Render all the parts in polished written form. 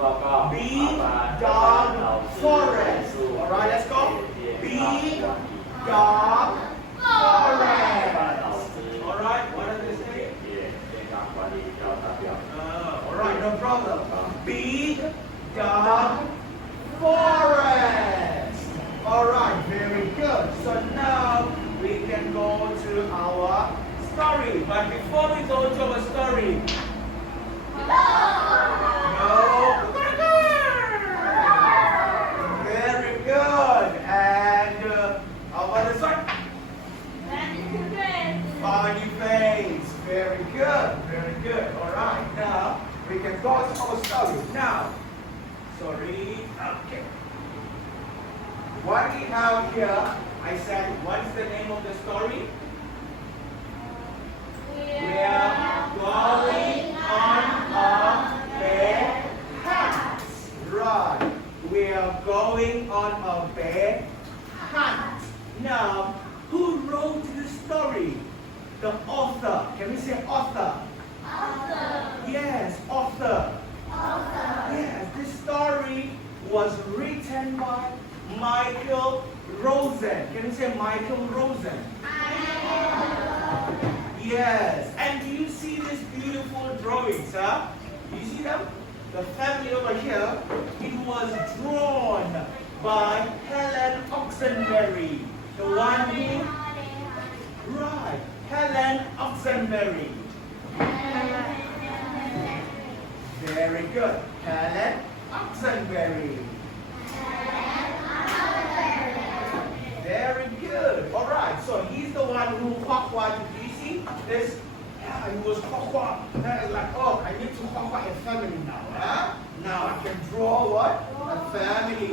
Big dog forest. Alright, let's go. Big dog forest. Alright, what does it say? Alright, no problem. Big dog forest. Alright, very good. So now we can go to our story. But before we go to our story, no. Very good. And what is that? Funny face. Very good. Very good. Alright, now we can go to our story. Now, sorry. Okay. What we have here, I said, what is the name of the story? We are going on a bear hunt. Right. We are going on a bear hunt. Now, who wrote the story? The author. Can we say author? Author. Yes, author. Author. Yes, this story was written by Michael Rosen. Can you say Michael Rosen? Yes. And do you see these beautiful drawings, huh? You see them? The family over here, it was drawn by Helen Oxenberry. The one who... Right. Helen Oxenberry. Very good. Helen Oxenberry. Very good. All right. So he's the one who quack. Do you see this? Yeah, he was quack. Like, oh, I need to quack a family now. Huh? Now I can draw what? A family.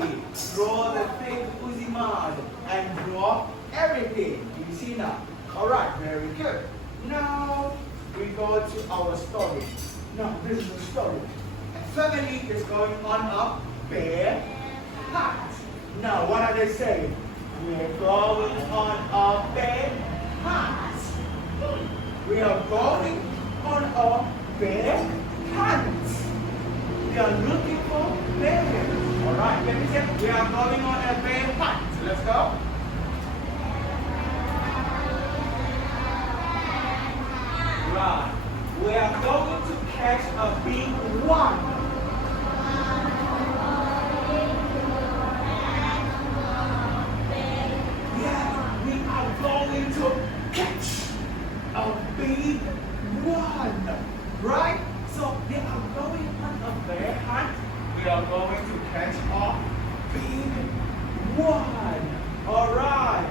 Draw the big Uzimad and draw everything. Do you see now? All right. Very good. Now we go to our story. Now this is the story. A family is going on a bear hunt. Now what are they saying? We're going on a bear hunt. We are going on a bear hunt. We are looking for bears. Alright, let me say we are going on a bear hunt. Let's go. Right. We are going to catch a big one. Going to catch a big one, right? So we are going on a bear hunt. We are going to catch a big one. All right.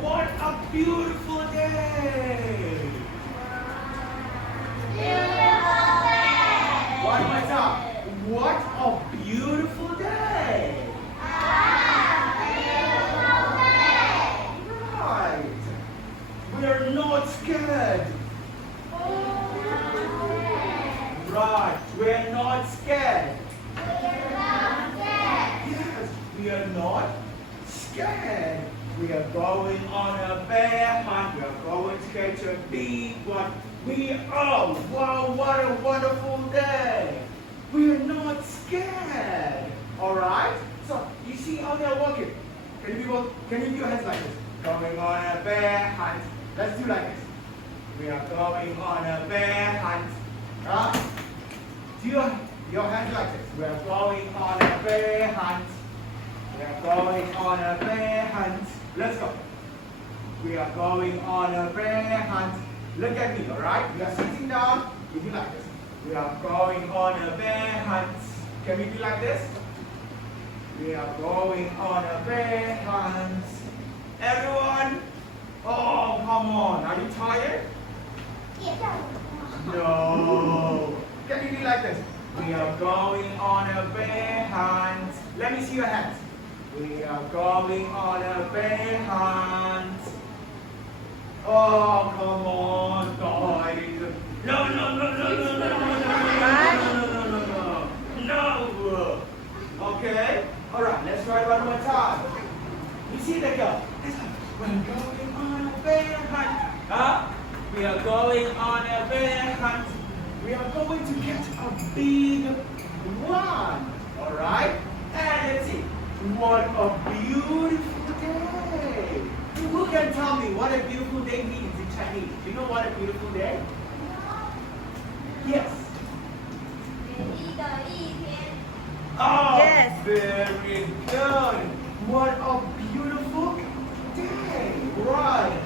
What a beautiful day! Beautiful day! One more time. What a beautiful day! We're not scared. Right, we're not scared. Yes, we are not scared. We are going on a bear hunt. We are going to catch a big one. Wow, what a wonderful day. We are not scared. Alright? So, you see how they are walking? Can you do your hands like this? Going on a bear hunt. Let's do like this. We are going on a bear hunt. Do your hands like this. We are going on a bear hunt. We are going on a bear hunt. Let's go. We are going on a bear hunt. Look at me, alright? We are sitting down. We do like this. We are going on a bear hunt. Can we do like this? We are going on a bear hunt. Everyone? Oh, come on. Are you tired? No. Can you do like this? We are going on a bear hunt. Let me see your hands. We are going on a bear hunt. Oh, come on, guys. No. No. Okay. All right. Let's try one more time. You see the girl? We're going on a bear hunt. We are going on a bear hunt. We are going to catch a big one. All right? And let's see. What a beautiful day. Who can tell me what a beautiful day means in Chinese? Do you know what a beautiful day? Yes. 美丽的一天。 Oh, Yes. very good. What a beautiful day. Right.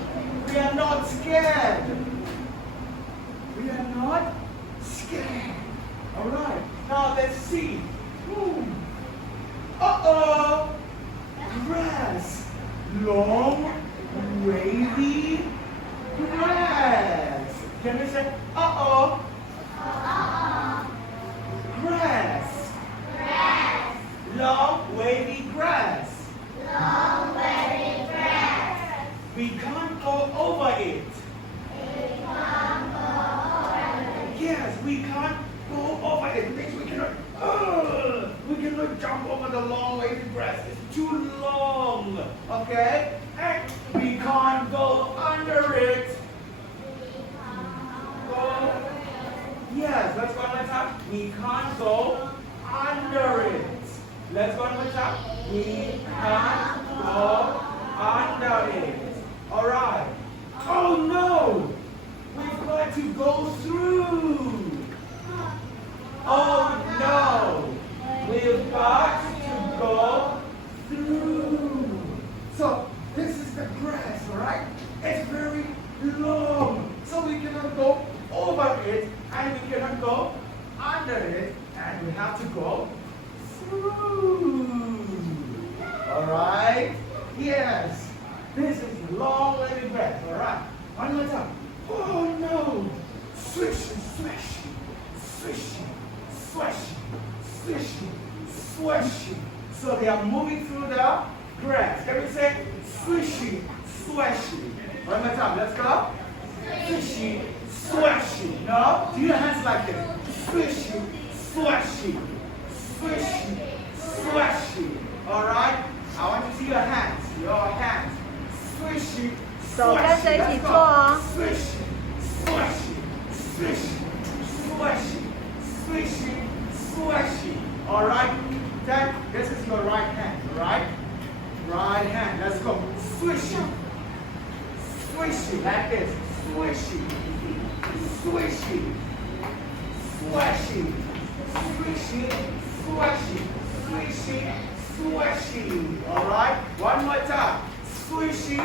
We are not scared. We are not scared. All right. Now let's see. Uh-oh. Grass. Long, wavy grass. Can we say, uh-oh? Grass. Grass. Long, wavy grass. Long, wavy grass. We can't go over it. We can't go over it. Yes, we can't go over it. It means we cannot jump over the long wavy grass. It's too long. Okay? And we can't go under it. Go. Yes, let's go one more time. We can't go under it. Let's go one more time. We can't go under it. All right. Oh no! We've got to go through. Oh no! We've got to go through. So this is the grass, all right? It's very long, so we cannot go over it, and we cannot go under it, and we have to go through. All right? Yes. This is long wavy grass. All right. One more time. Oh no! Swish and swish, swish, swish, swish, swish. So they are moving through the grass. Can we say swishy, swishy? One more time. Let's go. Swishy, swishy. No? Do your hands like this. Swishy, swishy, swishy, swishy. All right. I want to see your hands. Your hands. Swishy, 手跟着一起做哦。 Swishy, swishy, swishy, swishy, swishy, swishy. All right. Then this is your right hand. All right. Right hand. Let's go. Swishy, swishy like this. Swishy, swishy, swishy, swishy, swishy, swishy, swishy. All right. One more time. Swishy,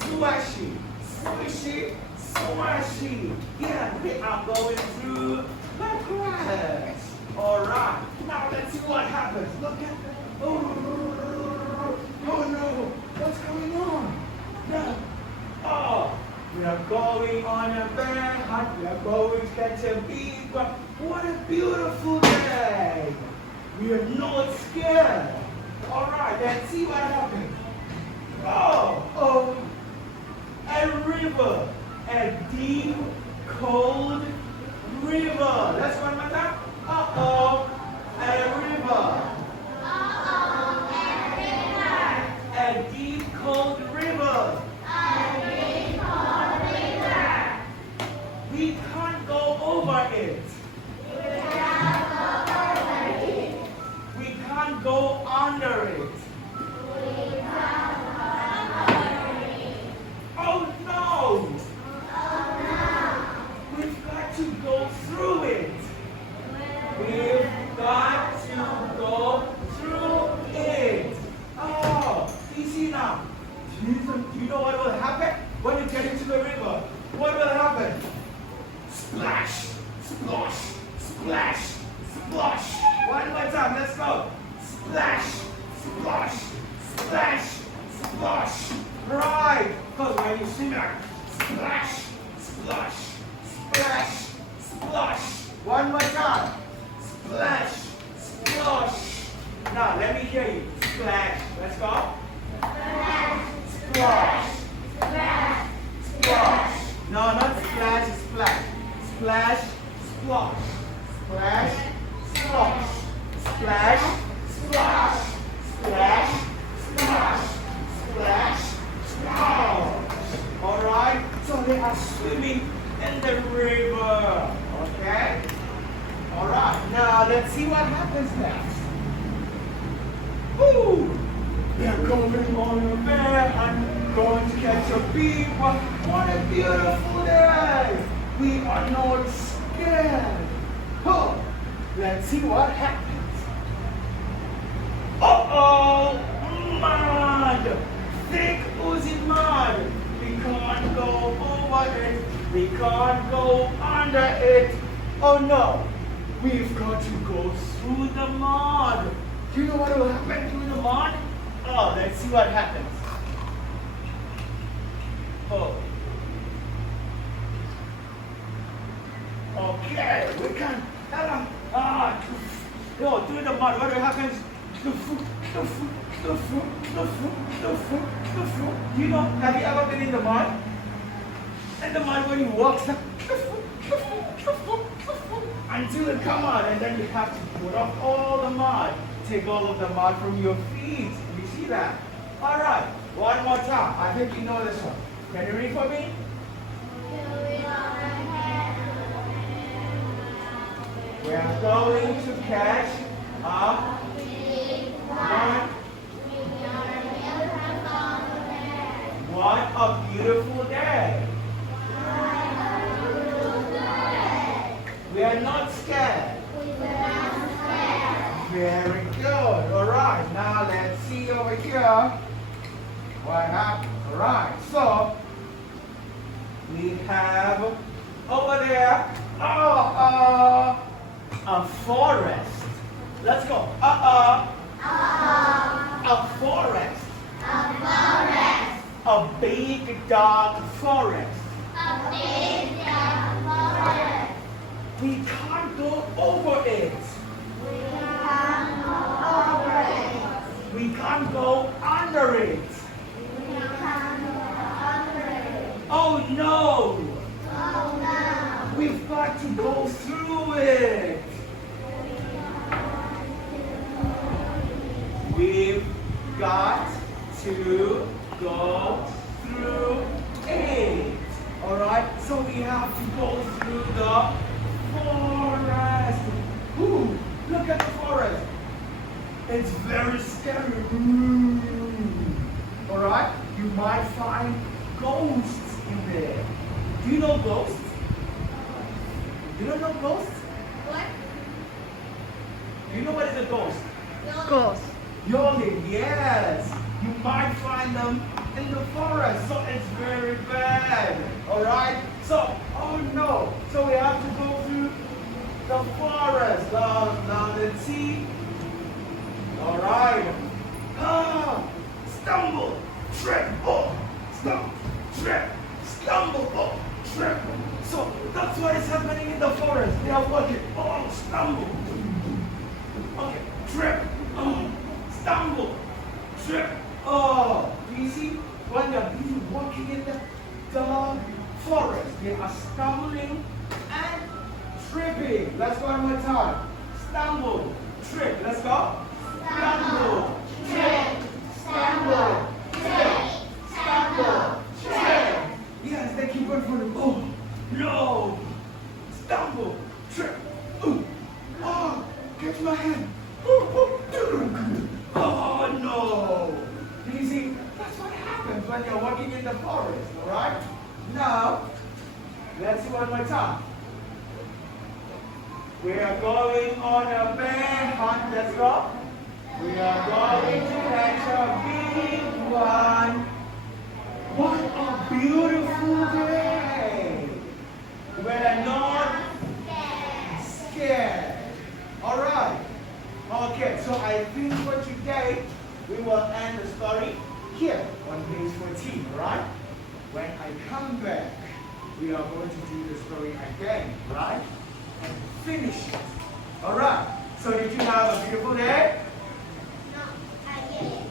swishy, swishy, swishy. Yeah, we are going through the grass. All right. Now let's see what happens. Look at that. Oh no. What's going on? No. Oh, we are going on a bear hunt. We are going to catch a big one. What a beautiful day. We are not scared. All right, let's see what happens. Oh, a river, a deep, cold river. Let's one more time. Uh-oh, a river. Uh-oh, a river. A deep, cold river. A deep, cold river. We can't go over it. We can't go over it. We can't go under it. We can't go under it. Oh no! Oh no. We've got to go through it. We've got to go through it. Oh, easy now. Do you know what will happen when you get into the river? What will happen? Splash, splosh, splash, splosh. One more time, let's go. Splash, splosh, splash, splosh. Right. Because when you swim like splash, splosh, splash, splosh. One more time. Splash, splosh. Now let me hear you. Splash. Let's go. Splash. Splash. Splash. No, not splash, splash. Splash, splosh. Splash, splosh. Splash, splosh. Splash, splosh. Splash, splosh. All right. So they are swimming in the river. Okay. Alright, now let's see what happens next. Woo! We are going on a bear and going to catch a big one. What a beautiful day! We are not scared. Oh, let's see what happens. Uh-oh! Mud! Thick oozy mud. We can't go over it. We can't go under it. Oh no! We've got to go through the mud. Do you know what will happen through the mud? Oh, let's see what happens. Oh. Okay, we can. No, through the mud, what happens? You know, have you ever been in the mud? In the mud when you walk, until it come out, and then you have to put off all the mud. Take all of the mud from your feet. You see that? All right, one more time. I think you know this one. Can you read for me? We are going to catch a one. What a beautiful day. We are not scared. Very good. All right. Now let's see over here what happened. All right. So we have over there a forest. Let's go. A forest. A big dark forest. We can't go over it. We can't go under it. Oh no! We've got to go through it. We've got to go through it. Alright, so we have to go through the forest. Ooh, look at the forest. It's very scary. Alright, you might find ghosts in there. Do you know ghosts? You don't know ghosts? What? Do you know what is a ghost? Ghost. Yoli, yes. You might find them in the forest, so it's very bad. Alright? So, oh no. So we have to go through the forest. Now let's see. Alright. Stumble, trip, stumble, trip, stumble, trip. So that's what is happening in the forest. They are walking. Stumble. Okay, trip, stumble, trip. You see, when they're busy walking in the forest, they are stumbling and tripping. Let's go one more time. Stumble, trip. Let's go. Stumble, trip, stumble, trip, stumble, trip. Yes, they keep going for the no. Stumble, trip. Catch my hand. Oh no. Do you see? That's what happens when you're walking in the forest, alright? Now, let's see one more time. We are going on a bear hunt. Let's go. We are going to catch a big one. What a beautiful day. We're not scared. Alright. Okay, so I think for today, we will end the story here on page 14, alright? When I come back, we are going to do the story again, right? And finish it. Alright, so did you have a beautiful day? No, I didn't.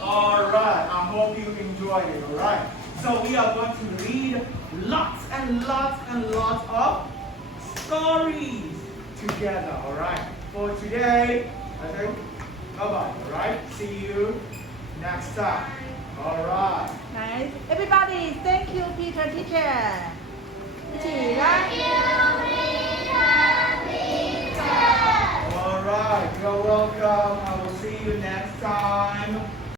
Alright, I hope you enjoyed it, alright? So we are going to read lots and lots and lots of stories together, alright? For today, I think, bye-bye, alright? See you next time. Alright. Nice. Everybody, thank you, Peter teacher. 一起来。 Thank you, Peter. right, you're welcome. I will see you next time.